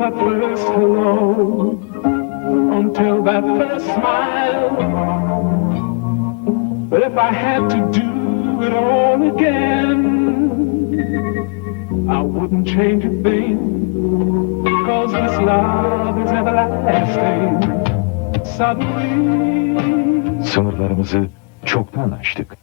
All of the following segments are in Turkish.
that first hello, until that first smile. But if I had to do it all again, I wouldn't change a thing. Cause this love is everlasting. Suddenly, Sınırlarımızı çoktan aştık.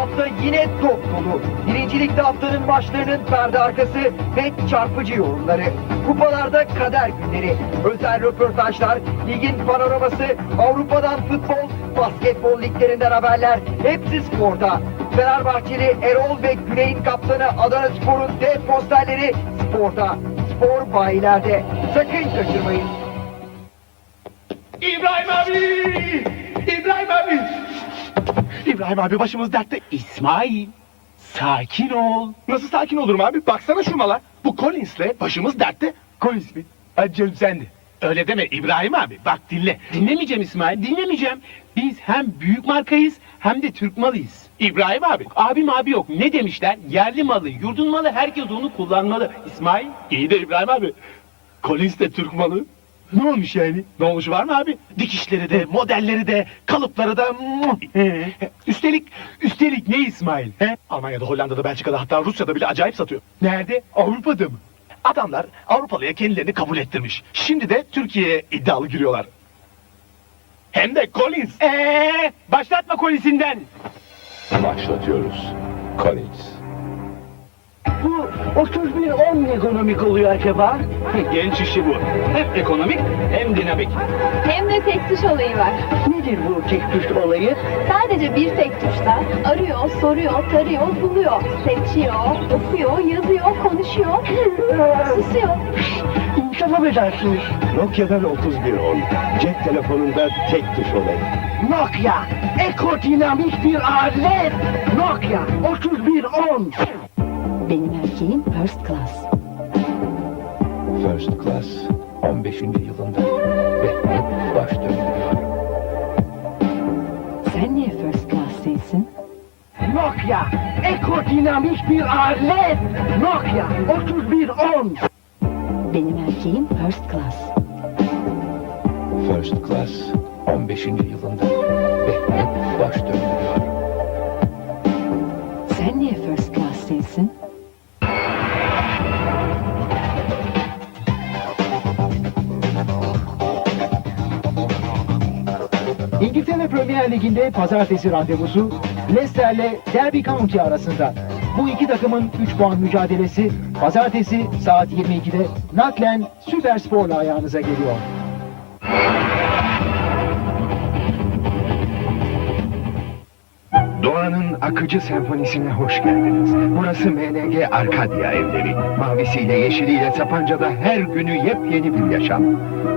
Hafta yine top dolu. Birincilikte haftanın maçlarının perde arkası ve çarpıcı yorumları. Kupalarda kader günleri, özel röportajlar, ligin panoraması, Avrupa'dan futbol, basketbol liglerinden haberler. Hepsi sporda. Fenerbahçeli Erol ve Güney'in kaptanı Adana Spor'un dev posterleri sporda. Spor bayilerde. Sakın kaçırmayın. İbrahim abi! İbrahim abi! İbrahim abi başımız dertte. İsmail, sakin ol. Nasıl sakin olurum abi? Baksana şu mala. Bu Collins'le başımız dertte. Collins mi? Hadi canım sen de. Öyle deme İbrahim abi. Bak dinle. Dinlemeyeceğim İsmail, dinlemeyeceğim. Biz hem büyük markayız hem de Türk malıyız. İbrahim abi, abim abi yok. Ne demişler? Yerli malı, yurdun malı, herkes onu kullanmalı. İsmail. İyi de İbrahim abi. Collins de Türk malı. Ne olmuş yani? Ne olmuş var mı abi? Dikişleri de, modelleri de, kalıpları da. üstelik, üstelik ne İsmail? He? Almanya'da, Hollanda'da, Belçika'da hatta Rusya'da bile acayip satıyor. Nerede? Avrupa'da mı? Adamlar Avrupalıya kendilerini kabul ettirmiş. Şimdi de Türkiye'ye iddialı giriyorlar. Hem de Collins. Eee, başlatma Collins'inden. Başlatıyoruz. Collins. Bu 31 10 ekonomik oluyor acaba? Genç işi bu. Hem ekonomik hem dinamik. Hem de tek tuş olayı var. Nedir bu tek tuş olayı? Sadece bir tek tuşla arıyor, soruyor, tarıyor, buluyor. Seçiyor, okuyor, yazıyor, konuşuyor, susuyor. İnsana bedersiniz. Nokia'dan 3110. Cep telefonunda tek tuş olayı. Nokia, ekodinamik bir alet. Nokia 3110. Benim erkeğim first class. First Class 15. yılında ve hep baş döndürüyor. Sen niye first class değilsin? Nokia, ekodinamik bir alet. Nokia 3110. Benim erkeğim first class. First Class 15. yılında ve hep baş döndürüyor. Sen niye first class değilsin? Premier Ligi'nde pazartesi randevusu Leicester'le Derby County arasında. Bu iki takımın 3 puan mücadelesi pazartesi saat 22'de naklen Süperspor'la ayağınıza geliyor. Doğanın akıcı senfonisine hoş geldiniz. Burası MNG Arkadia evleri. Mavisiyle yeşiliyle Sapanca'da her günü yepyeni bir yaşam.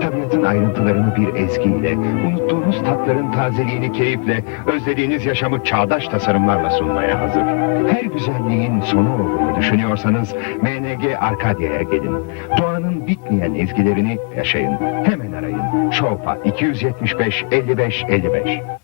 Tabiatın ayrıntılarını bir ezgiyle, unuttuğunuz tatların tazeliğini keyifle, özlediğiniz yaşamı çağdaş tasarımlarla sunmaya hazır. Her güzelliğin sonu olduğunu düşünüyorsanız MNG Arkadia'ya gelin. Doğanın bitmeyen ezgilerini yaşayın. Hemen arayın. Şopa 275 55 55.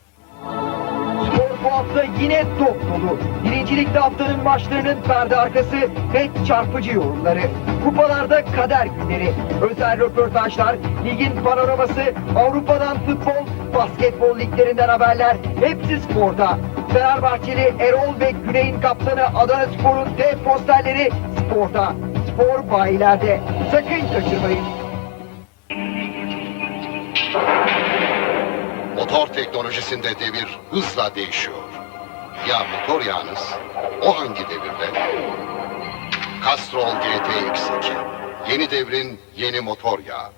Bu hafta yine top dolu. Birincilikte haftanın maçlarının perde arkası ve çarpıcı yorumları. Kupalarda kader günleri, özel röportajlar, ligin panoraması, Avrupa'dan futbol, basketbol liglerinden haberler. Hepsi sporda. Fenerbahçeli Erol ve Güney'in kaptanı Adana Spor'un dev posterleri sporda. Spor bayilerde. Sakın kaçırmayın. Motor teknolojisinde devir hızla değişiyor. Ya motor yağınız o hangi devirde? Castrol GTX2. Yeni devrin yeni motor yağı.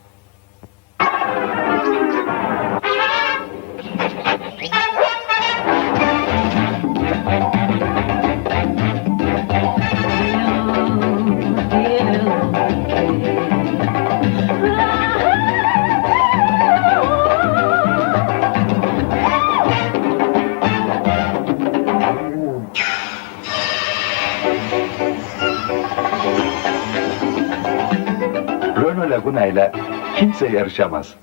Laguna ile kimse yarışamaz.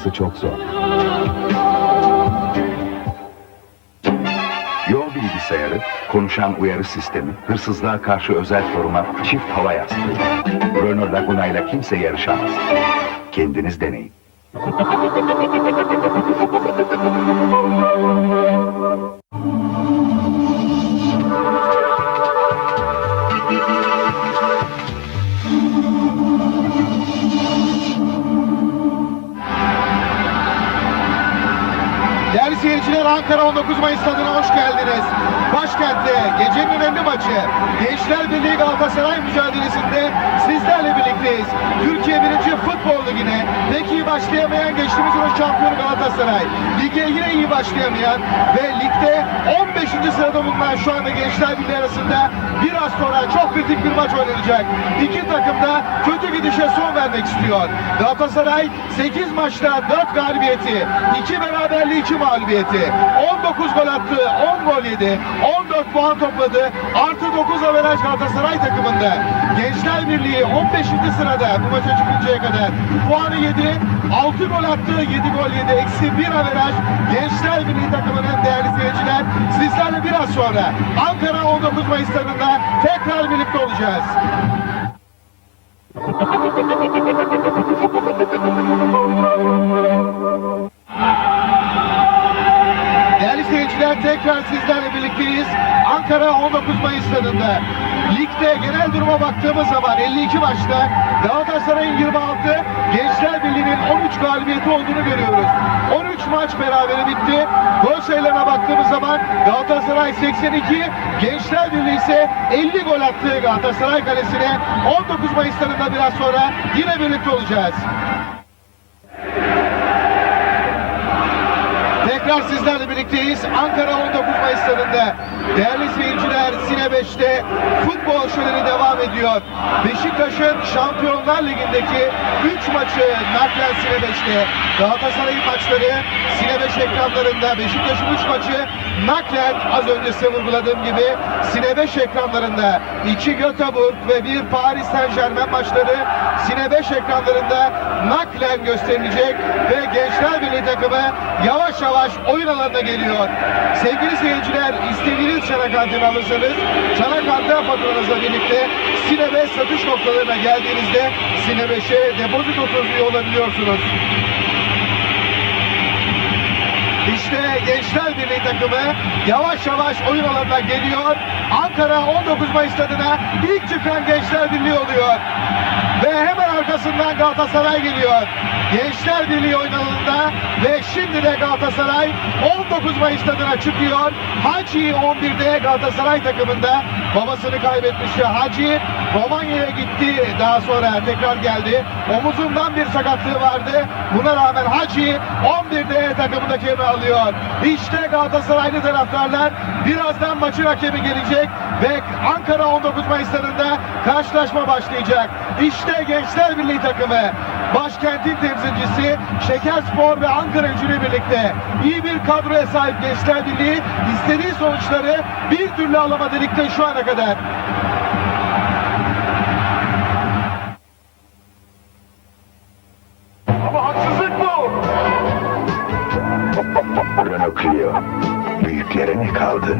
Ayrılması çok zor. Yol bilgisayarı, konuşan uyarı sistemi, hırsızlığa karşı özel koruma, çift hava yastığı. Renault Laguna ile kimse yarışamaz. Kendiniz deneyin. Seyirciler Ankara 19 Mayıs stadına hoş geldiniz. Başkentte gecenin önemli maçı Gençler Birliği Galatasaray mücadelesinde sizlerle birlikteyiz. Türkiye 1. Futbol Ligi'ne pek iyi başlayamayan geçtiğimiz yılın şampiyonu Galatasaray. Lige yine iyi başlayamayan ve ligde 15. sırada bulunan şu anda Gençler Birliği arasında biraz sonra çok kritik bir maç oynanacak. İki takım da kötü gidişe son vermek istiyor. Galatasaray 8 maçta 4 galibiyeti, 2 beraberliği 2 mağlubiyeti, 19 gol attı, 10 gol yedi, 14 puan topladı, artı 9 averaj Galatasaray takımında. Gençler Birliği 15. sırada bu maça çıkıncaya kadar puanı 7, 6 gol attı, 7 gol yedi, eksi 1 averaj Gençler Birliği takımının değerli seyirciler. Sizlerle biraz sonra Ankara 19 Mayıs stadında tekrar birlikte olacağız. Değerli tekrar sizlerle birlikteyiz. Ankara 19 Mayıs stadında. Ligde genel duruma baktığımız zaman 52 maçta Galatasaray'ın 26, Gençler Birliği'nin 13 galibiyeti olduğunu görüyoruz. 13 maç berabere bitti. Gol sayılarına baktığımız zaman Galatasaray 82, Gençler Birliği ise 50 gol attı Galatasaray kalesine. 19 Mayıs stadında biraz sonra yine birlikte olacağız. Tekrar sizlerle birlikteyiz. Ankara 19 Mayıs stadında. Değerli seyirciler Sine 5'te futbol şöleni devam ediyor. Beşiktaş'ın Şampiyonlar Ligi'ndeki 3 maçı naklen Sine 5'te. Galatasaray'ın maçları Sine 5 ekranlarında. Beşiktaş'ın 3 maçı naklen az önce size vurguladığım gibi Sine 5 ekranlarında. 2 Göteborg ve bir Paris Saint Germain maçları Sine 5 ekranlarında naklen gösterilecek ve Gençler Birliği takımı yavaş yavaş oyun alanına geliyor. Sevgili seyirciler istediğiniz çanak anteni alırsanız çanak antena faturanızla birlikte Sine 5 satış noktalarına geldiğinizde Sine 5'e depozito sözlüğü olabiliyorsunuz. İşte Gençler Birliği takımı yavaş yavaş oyun alanına geliyor. Ankara 19 Mayıs stadına ilk çıkan Gençler Birliği oluyor. Ve hemen arkasından Galatasaray geliyor. Gençler Birliği oyun alanında ve şimdi de Galatasaray 19 Mayıs stadına çıkıyor. Hacı 11'de Galatasaray takımında babasını kaybetmişti. Hacı Romanya'ya gitti daha sonra tekrar geldi. Omuzundan bir sakatlığı vardı. Buna rağmen Hacı 11'de takımındaki yerini alıyor. İşte Galatasaraylı taraftarlar birazdan maçın hakemi gelecek ve Ankara 19 Mayıs'larında karşılaşma başlayacak. İşte Gençler Birliği takımı Başkentin temsilcisi Şekerspor ve Ankara gücüyle birlikte iyi bir kadroya sahip Gençler Birliği istediği sonuçları bir türlü alamadı ligde şu ana kadar. Ama haksızlık bu. Renault Clio. Büyüklere ne kaldı?